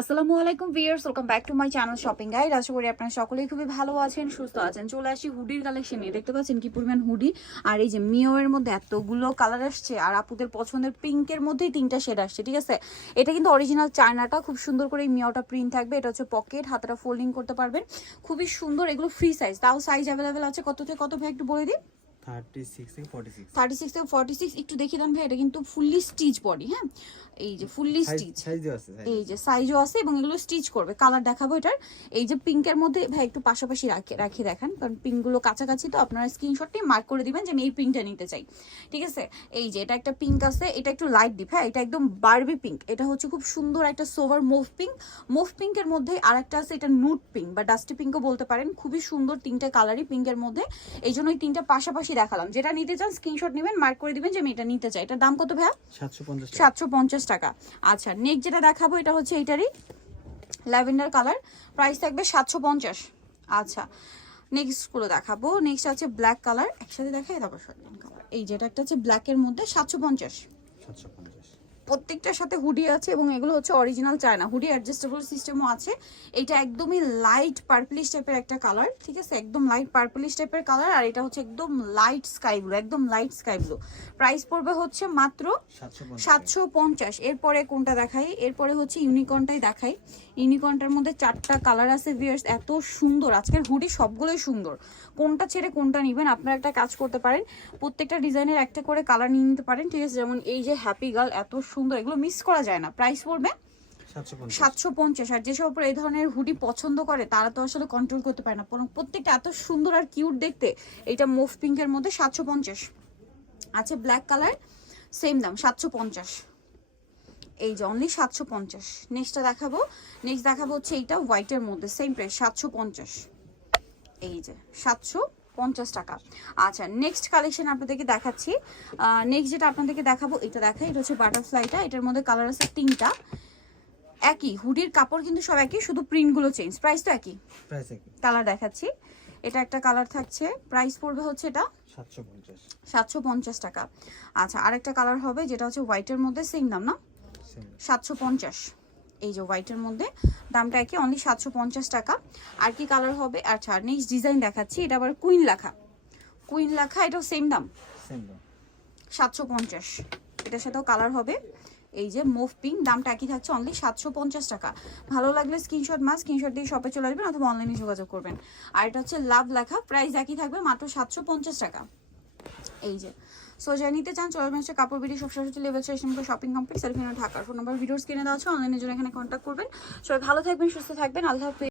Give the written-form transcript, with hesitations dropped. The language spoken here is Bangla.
আসসালামু আলাইকুম viewers, welcome back to my channel shopping guide. আশা করি আপনারা সকলেই খুবই ভালো আছেন, সুস্থ আছেন। চলে আসি হুডির কালেকশন নিয়ে। দেখতে পাচ্ছেন কি পরিমাণ হুডি, আর এই যে মিও এর মধ্যে এতগুলো কালার আসছে, আর আপুদের পছন্দের পিঙ্কের মধ্যেই 3টা শেড আসছে। ঠিক আছে, এটা কিন্তু অরিজিনাল চায়নাটা, খুব সুন্দর করে এই মিওটা প্রিন্ট থাকবে। এটা হচ্ছে পকেট, হাতটা ফোল্ডিং করতে পারবেন, খুবই সুন্দর। এগুলো ফ্রি সাইজ, তাও সাইজ অ্যাভেলেবেল আছে। কত থেকে কত ভাই একটু বলে দিন। 36 থেকে 46 36 থেকে 46 একটু দেখিয়ে দেন ভাই। এটা কিন্তু ফুললি স্টিচ বডি, হ্যাঁ, এই যে ফুললি স্টিচ, সাইজও আছে, এই যে সাইজও আছে, এবং এগুলো স্টিচ করবে। কালার দেখাবো এটার। এই যে পিঙ্কের মধ্যে ভাই একটু পাশাপাশি রাখি দেখান, কারণ পিঙ্কগুলো কাছাকাছি, তো আপনারা স্ক্রিনশটটি মার্ক করে দিবেন যে আমি এই পিঙ্কটা নিতে চাই। ঠিক আছে, এই যে এটা একটা পিঙ্ক আছে, এটা একটু লাইট ডিপ, হ্যাঁ, এটা একদম বারবি পিঙ্ক। এটা হচ্ছে খুব সুন্দর একটা সোভার মুভ পিঙ্ক। মুভ পিঙ্কের মধ্যে আরেকটা আছে, এটা নুট পিঙ্ক বা ডাস্টি পিঙ্কও বলতে পারেন। খুবই সুন্দর 3টা কালারই পিঙ্কের মধ্যে, এই জন্য এই 3টা পাশাপাশি দেখালাম। যেটা নিতে চান স্ক্রিনশট নেবেন, মার্ক করে দিবেন যে আমি এটা নিতে চাই। এটার দাম কত ভাইয়া? 750 টাকা। আচ্ছা, নেক্সট যেটা দেখাবো এটা হচ্ছে এইটারই ল্যাভেন্ডার কালার, প্রাইস থাকবে 750। আচ্ছা, নেক্সট গুলো দেখাবো। নেক্সট আছে ব্ল্যাক কালার, একসাথে দেখাই তারপর শর্টন কালার। এই যেটা একটা হচ্ছে ব্ল্যাকের মধ্যে 750। প্রত্যেকটার সাথে হুডি আছে, এবং এগুলো হচ্ছে অরিজিনাল চায়না হুডি, অ্যাডজাস্টেবল সিস্টেমও আছে। এটা একদমই লাইট পার্পলিশ টাইপের একটা কালার। ঠিক আছে, একদম লাইট পার্পলিশ টাইপের কালার, আর এটা হচ্ছে একদম লাইট স্কাই ব্লু, একদম লাইট স্কাই ব্লু। প্রাইস পড়বে হচ্ছে মাত্র 750। এরপরে কোনটা দেখাই? এরপরে হচ্ছে ইউনিকর্নটাই দেখাই। ইউনিকর্নটার মধ্যে 4টা কালার আছে ভিউয়ার্স, এত সুন্দর। আজকের হুডি সবগুলোই সুন্দর, কোনটা ছেড়ে কোনটা নেবেন। আপনারা একটা কাজ করতে পারেন, প্রত্যেকটা ডিজাইনের একটা করে কালার নিয়ে নিতে পারেন। ঠিক আছে, যেমন এই যে হ্যাপি গার্ল, এত সুন্দর, এগুলো মিস করা যায় না। প্রাইস পড়বে 750। আর যেসব উপর এই ধরনের হুডি পছন্দ করে তারা তো আসলে কন্ট্রোল করতে পারে না, প্রত্যেকটা এত সুন্দর আর কিউট দেখতে। এটা মুভ পিঙ্কের মধ্যে 750 আছে। ব্ল্যাক কালার সেম দাম 750। এই যে অনলি 750। নেক্সটটা দেখাবো। নেক্সট দেখাবো হচ্ছে এইটা হোয়াইটের মধ্যে, সেম প্রাইস 750। এই যে 750 টাকা। আচ্ছা, নেক্সট কালেকশন আপনাদেরকে দেখাচ্ছি। নেক্সট যেটা আপনাদেরকে দেখাবো, এটা দেখাই। এটা হচ্ছে বাটারফ্লাইটা, এটার মধ্যে কালার আছে 3টা। একই হুডির কাপড় কিন্তু সব একই, শুধু প্রিন্টগুলো চেঞ্জ। প্রাইস তো একই, কালার দেখাচ্ছি। এটা একটা কালার থাকছে, প্রাইস পড়বে হচ্ছে এটা 750 টাকা। আচ্ছা, আরেকটা কালার হবে যেটা হচ্ছে হোয়াইটের মধ্যে, সেম দাম না, 750। এই যে হোয়াইটের মধ্যে দামটা একই, অনলি 750 টাকা। আর কি কালার হবে? আচ্ছা, নেক্সট ডিজাইন দেখাচ্ছি। এটা আবার কুইন লেখা, কুইন লেখা, এটাও সেম দাম 750। এটার সাথেও কালার হবে, এই যে মুভ পিঙ্ক, দামটা একই থাকছে, অনলি 750 টাকা। ভালো লাগলে স্ক্রিনশট দিয়ে শপে চলে আসবেন অথবা অনলাইনে যোগাযোগ করবেন। আর এটা হচ্ছে লাভ লেখা, প্রাইস একই থাকবে, মাত্র 750 টাকা। এই যে সো যা নিতে চান চলে আসবেন কাপড় বিডি সবসময় লেভেল 6 নম্বর শপিং কমপ্লেক্স, সেলফিনো ঢাকার। ফোন নাম্বার ভিডিওস কিনে দেওয়া আছে, অনলাইনে জন্য এখানে কন্ট্যাক্ট করবেন। সবাই ভালো থাকবেন, সুস্থ থাকবেন, আল্লাহ হাফেজ।